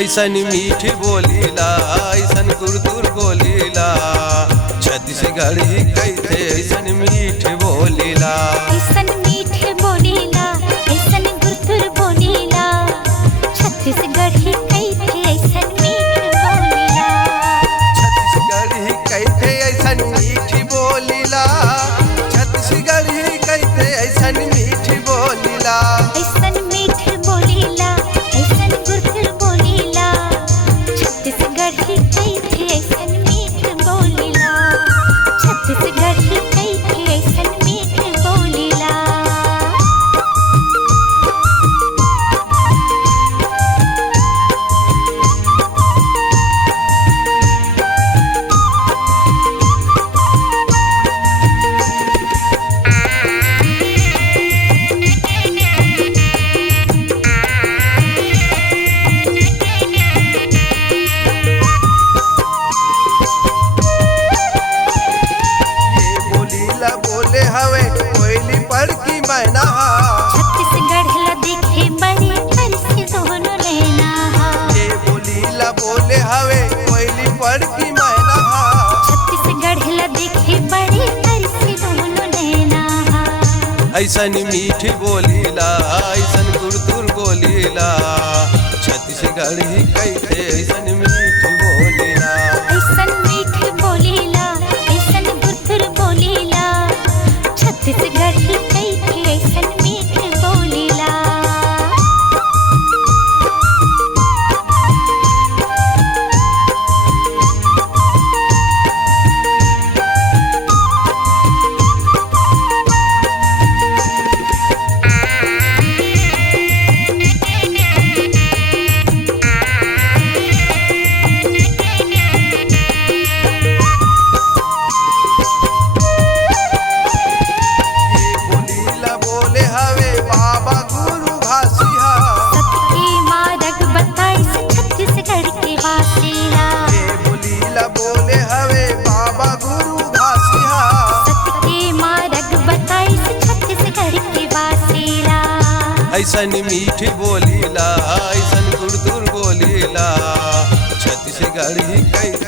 ऐसन मीठी बोलीला ऐसन कुरतुर बोलीला छत्तीसगढ़ी कहते ऐसन मीठ बोलीला ऐसन मीठ बोलीला ऐसन कुरतुर बोलीला छत्तीसगढ़ी कहते ऐसन मीठ बोलीला छत्तीसगढ़ी कहते ऐसन मीठ बोलीला छत्तीसगढ़ी कहते ऐसन मीठ बोलीला ऐसन मीठ बोलीला ऐसन कुरतुर बोलीला छत्तीसगढ़ी कहते ऐसन मीठ बोलीला छत्तीसगढ़ी कहते ऐसन मीठ बोलीला। बोले हवे कोयली पर की मैना छत्तीसगढ़ ला देखे बड़ी तरसी दोनों लेना ये बोलीला बोले हवे कोयली पर की मैना छत्तीसगढ़ ला देखे बड़ी तरसी दोनों लेना ऐसन मीठी बोलीला ऐसन कुरतुर बोलीला छत्तीसगढ़ी कहते ऐसन मीठ बोलीला ऐसन मीठ बोलीला ऐसन कुरतुर बोलीला छत्तीसगढ़ी कहते ऐसन मीठ बोलीला। ऐसन मीठी बोलीला ऐसन कुरतुर बोलीला छत्तीसगढ़ी कहते